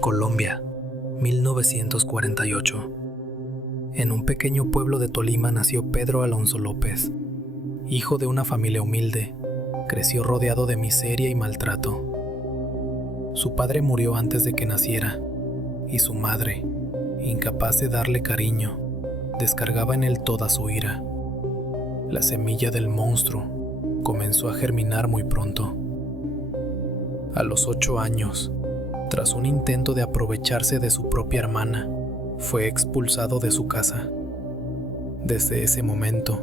Colombia, 1948. En un pequeño pueblo de Tolima nació Pedro Alonso López. Hijo de una familia humilde, creció rodeado de miseria y maltrato. Su padre murió antes de que naciera, y su madre, incapaz de darle cariño, descargaba en él toda su ira. La semilla del monstruo comenzó a germinar muy pronto. A los 8 años, tras un intento de aprovecharse de su propia hermana, fue expulsado de su casa. Desde ese momento,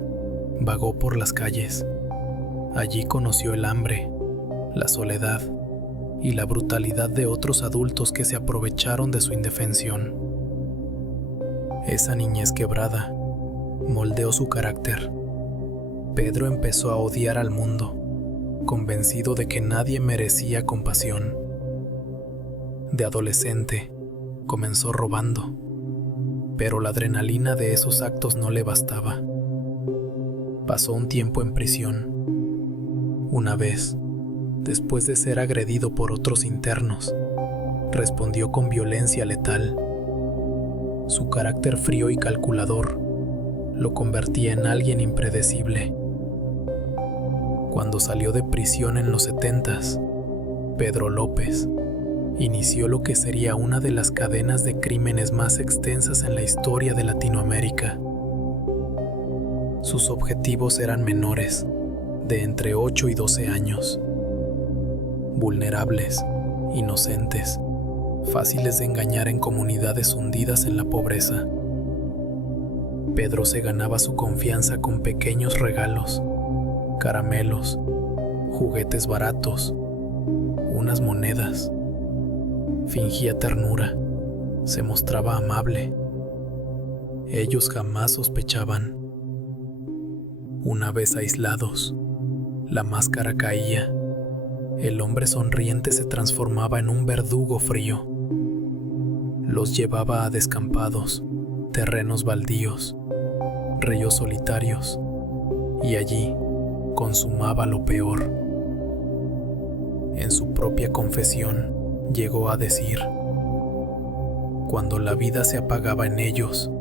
vagó por las calles. Allí conoció el hambre, la soledad y la brutalidad de otros adultos que se aprovecharon de su indefensión. Esa niñez quebrada moldeó su carácter. Pedro empezó a odiar al mundo, convencido de que nadie merecía compasión. De adolescente, comenzó robando, pero la adrenalina de esos actos no le bastaba. Pasó un tiempo en prisión. Una vez, después de ser agredido por otros internos, respondió con violencia letal. Su carácter frío y calculador lo convertía en alguien impredecible. Cuando salió de prisión en los 70s, Pedro López inició lo que sería una de las cadenas de crímenes más extensas en la historia de Latinoamérica. Sus objetivos eran menores, de entre 8 y 12 años. Vulnerables, inocentes, fáciles de engañar en comunidades hundidas en la pobreza. Pedro se ganaba su confianza con pequeños regalos, caramelos, juguetes baratos, unas monedas. Fingía ternura, se mostraba amable. Ellos jamás sospechaban. Una vez aislados, la máscara caía. El hombre sonriente se transformaba en un verdugo frío. Los llevaba a descampados, terrenos baldíos, ríos solitarios, y allí consumaba lo peor. En su propia confesión, llegó a decir: cuando la vida se apagaba en ellos,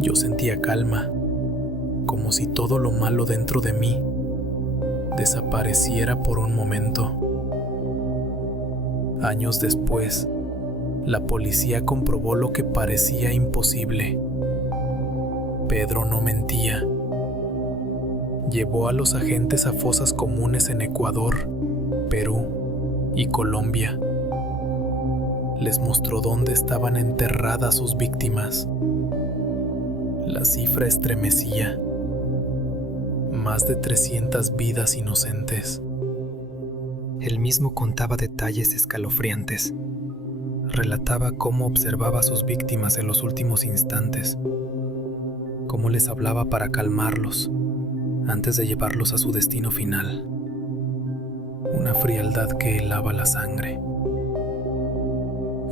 yo sentía calma, como si todo lo malo dentro de mí desapareciera por un momento. Años después, la policía comprobó lo que parecía imposible. Pedro no mentía. Llevó a los agentes a fosas comunes en Ecuador, Perú y Colombia. Les mostró dónde estaban enterradas sus víctimas. La cifra estremecía. Más de 300 vidas inocentes. Él mismo contaba detalles escalofriantes. Relataba cómo observaba a sus víctimas en los últimos instantes, cómo les hablaba para calmarlos antes de llevarlos a su destino final. Una frialdad que helaba la sangre.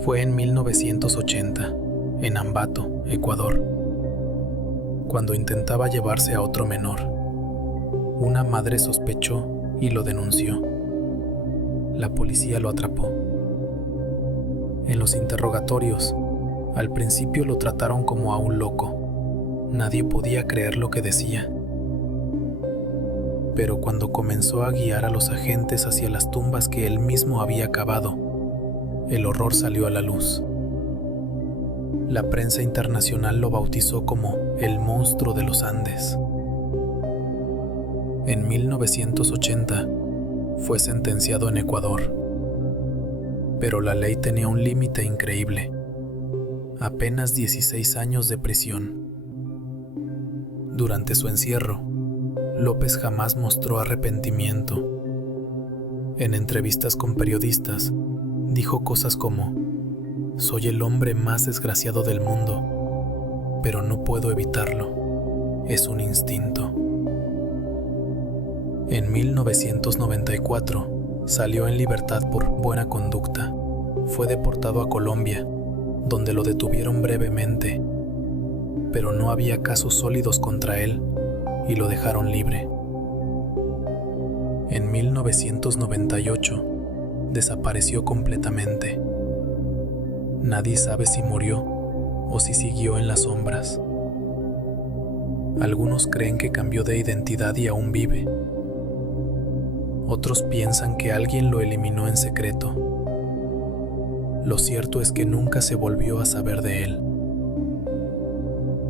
Fue en 1980, en Ambato, Ecuador, cuando intentaba llevarse a otro menor. Una madre sospechó y lo denunció. La policía lo atrapó. En los interrogatorios, al principio lo trataron como a un loco. Nadie podía creer lo que decía. Pero cuando comenzó a guiar a los agentes hacia las tumbas que él mismo había cavado, el horror salió a la luz. La prensa internacional lo bautizó como el monstruo de los Andes. En 1980 fue sentenciado en Ecuador, pero la ley tenía un límite increíble: apenas 16 años de prisión. Durante su encierro, López jamás mostró arrepentimiento. En entrevistas con periodistas, dijo cosas como: soy el hombre más desgraciado del mundo, pero no puedo evitarlo, es un instinto. En 1994 salió en libertad por buena conducta. Fue deportado a Colombia, donde lo detuvieron brevemente, pero no había casos sólidos contra él y lo dejaron libre. En 1998 desapareció completamente. Nadie sabe si murió o si siguió en las sombras. Algunos creen que cambió de identidad y aún vive. Otros piensan que alguien lo eliminó en secreto. Lo cierto es que nunca se volvió a saber de él.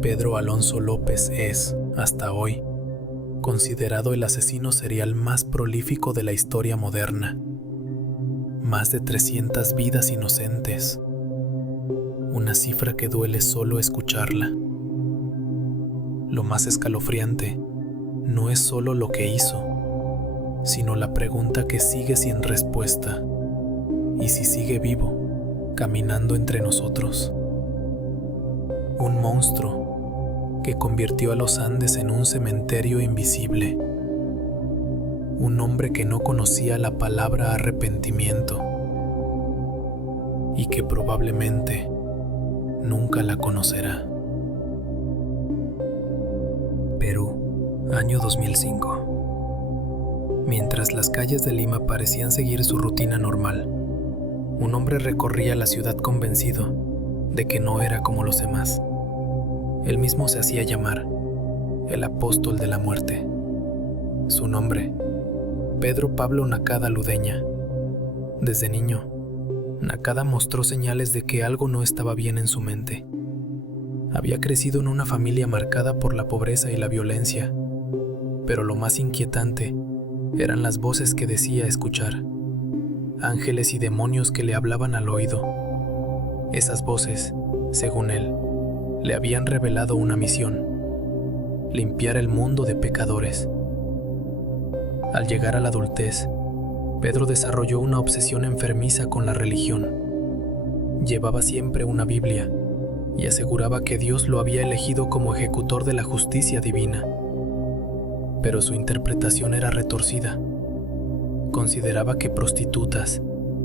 Pedro Alonso López es, hasta hoy, considerado el asesino serial más prolífico de la historia moderna. Más de 300 vidas inocentes. Una cifra que duele solo escucharla. Lo más escalofriante no es solo lo que hizo, sino la pregunta que sigue sin respuesta. ¿Y si sigue vivo, caminando entre nosotros? Un monstruo que convirtió a los Andes en un cementerio invisible. Un hombre que no conocía la palabra arrepentimiento y que probablemente nunca la conocerá. Perú, año 2005. Mientras las calles de Lima parecían seguir su rutina normal, un hombre recorría la ciudad convencido de que no era como los demás. Él mismo se hacía llamar el apóstol de la muerte. Su nombre, Pedro Pablo Nakada Ludeña. Desde niño, Nakada mostró señales de que algo no estaba bien en su mente. Había crecido en una familia marcada por la pobreza y la violencia, pero lo más inquietante eran las voces que decía escuchar, ángeles y demonios que le hablaban al oído. Esas voces, según él, le habían revelado una misión: limpiar el mundo de pecadores. Al llegar a la adultez, Pedro desarrolló una obsesión enfermiza con la religión. Llevaba siempre una Biblia y aseguraba que Dios lo había elegido como ejecutor de la justicia divina. Pero su interpretación era retorcida. Consideraba que prostitutas,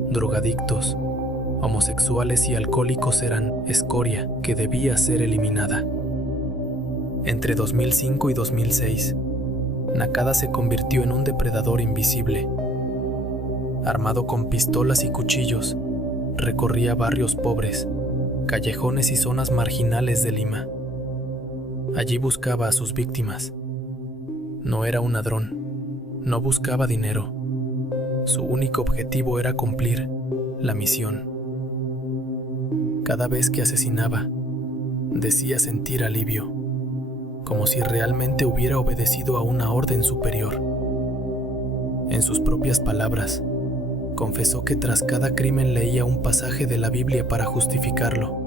drogadictos, homosexuales y alcohólicos eran escoria que debía ser eliminada. Entre 2005 y 2006, Nakada se convirtió en un depredador invisible. Armado con pistolas y cuchillos, recorría barrios pobres, callejones y zonas marginales de Lima. Allí buscaba a sus víctimas. No era un ladrón, no buscaba dinero. Su único objetivo era cumplir la misión. Cada vez que asesinaba, decía sentir alivio, como si realmente hubiera obedecido a una orden superior. En sus propias palabras, confesó que tras cada crimen leía un pasaje de la Biblia para justificarlo.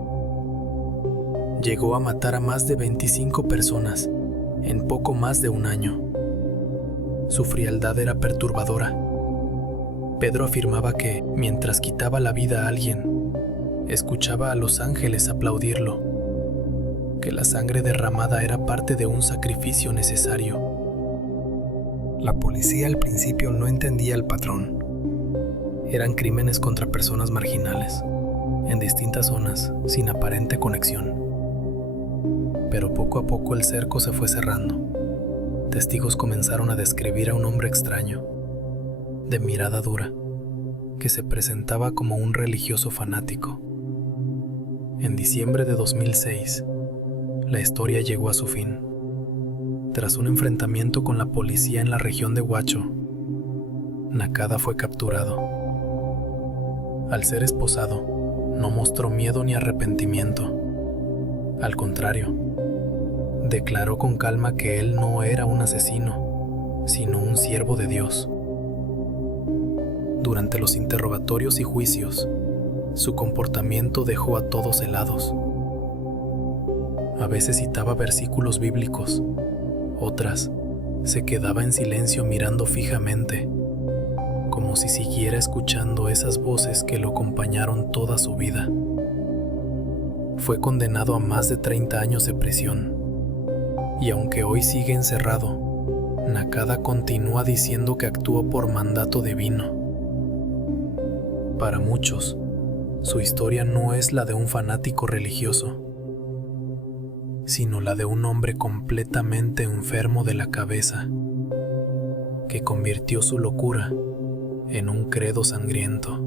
Llegó a matar a más de 25 personas en poco más de un año. Su frialdad era perturbadora. Pedro afirmaba que, mientras quitaba la vida a alguien, escuchaba a los ángeles aplaudirlo, que la sangre derramada era parte de un sacrificio necesario. La policía al principio no entendía el patrón. Eran crímenes contra personas marginales, en distintas zonas, sin aparente conexión. Pero poco a poco el cerco se fue cerrando. Testigos comenzaron a describir a un hombre extraño, de mirada dura, que se presentaba como un religioso fanático. En diciembre de 2006, la historia llegó a su fin. Tras un enfrentamiento con la policía en la región de Huacho, Nakada fue capturado. Al ser esposado, no mostró miedo ni arrepentimiento. Al contrario, declaró con calma que él no era un asesino, sino un siervo de Dios. Durante los interrogatorios y juicios, su comportamiento dejó a todos helados. A veces citaba versículos bíblicos, otras se quedaba en silencio mirando fijamente, como si siguiera escuchando esas voces que lo acompañaron toda su vida. Fue condenado a más de 30 años de prisión, y aunque hoy sigue encerrado, Nakada continúa diciendo que actuó por mandato divino. Para muchos, su historia no es la de un fanático religioso, sino la de un hombre completamente enfermo de la cabeza, que convirtió su locura en un credo sangriento.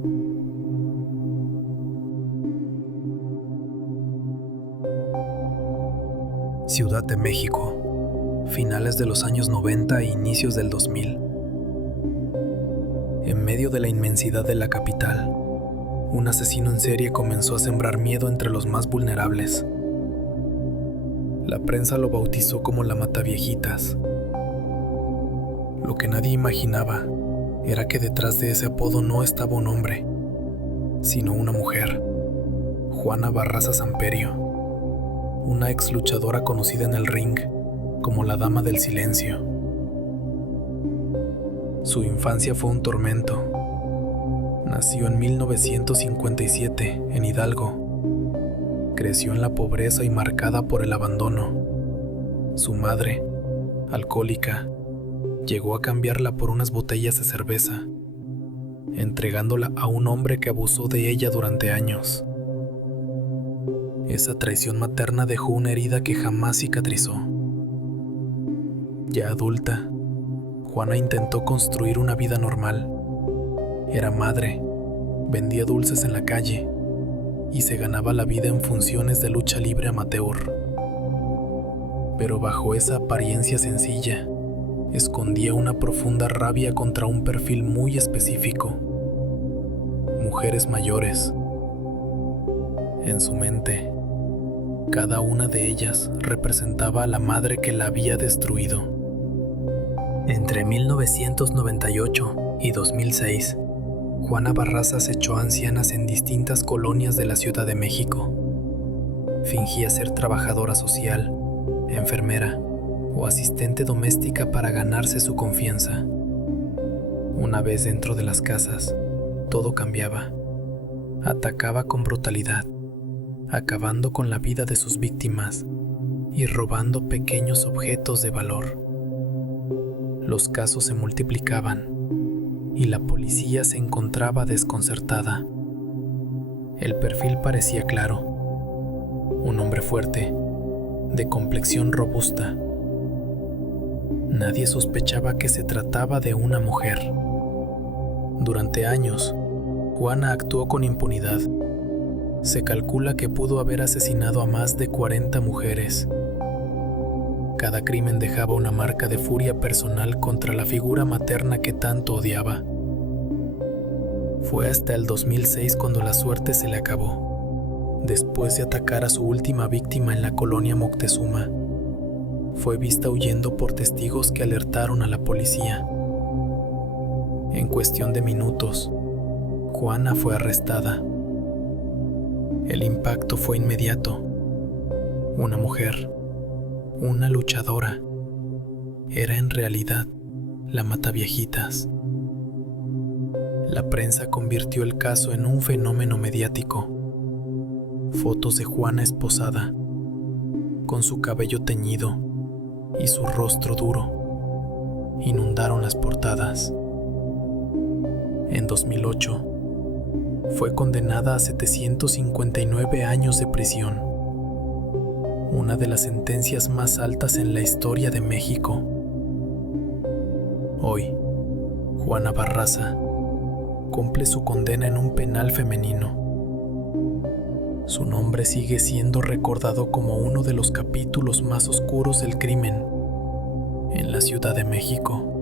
Ciudad de México, finales de los años 90 e inicios del 2000. En medio de la inmensidad de la capital, un asesino en serie comenzó a sembrar miedo entre los más vulnerables. La prensa lo bautizó como la Mataviejitas. Lo que nadie imaginaba era que detrás de ese apodo no estaba un hombre, sino una mujer, Juana Barraza Samperio, una ex luchadora conocida en el ring como la Dama del Silencio. Su infancia fue un tormento. Nació en 1957 en Hidalgo. Creció en la pobreza y marcada por el abandono. Su madre, alcohólica, llegó a cambiarla por unas botellas de cerveza, entregándola a un hombre que abusó de ella durante años. Esa traición materna dejó una herida que jamás cicatrizó. Ya adulta, Juana intentó construir una vida normal. Era madre, vendía dulces en la calle y se ganaba la vida en funciones de lucha libre amateur. Pero bajo esa apariencia sencilla, escondía una profunda rabia contra un perfil muy específico: mujeres mayores. En su mente, cada una de ellas representaba a la madre que la había destruido. Entre 1998 y 2006, Juana Barraza acechó a ancianas en distintas colonias de la Ciudad de México. Fingía ser trabajadora social, enfermera o asistente doméstica para ganarse su confianza. Una vez dentro de las casas, todo cambiaba. Atacaba con brutalidad, acabando con la vida de sus víctimas y robando pequeños objetos de valor. Los casos se multiplicaban y la policía se encontraba desconcertada. El perfil parecía claro: un hombre fuerte, de complexión robusta. Nadie sospechaba que se trataba de una mujer. Durante años, Juana actuó con impunidad. Se calcula que pudo haber asesinado a más de 40 mujeres. Cada crimen dejaba una marca de furia personal contra la figura materna que tanto odiaba. Fue hasta el 2006 cuando la suerte se le acabó. Después de atacar a su última víctima en la colonia Moctezuma, fue vista huyendo por testigos que alertaron a la policía. En cuestión de minutos, Juana fue arrestada. El impacto fue inmediato. Una mujer, una luchadora, era en realidad la Mataviejitas. La prensa convirtió el caso en un fenómeno mediático. Fotos de Juana esposada, con su cabello teñido y su rostro duro, inundaron las portadas. En 2008, fue condenada a 759 años de prisión, una de las sentencias más altas en la historia de México. Hoy, Juana Barraza cumple su condena en un penal femenino. Su nombre sigue siendo recordado como uno de los capítulos más oscuros del crimen en la Ciudad de México.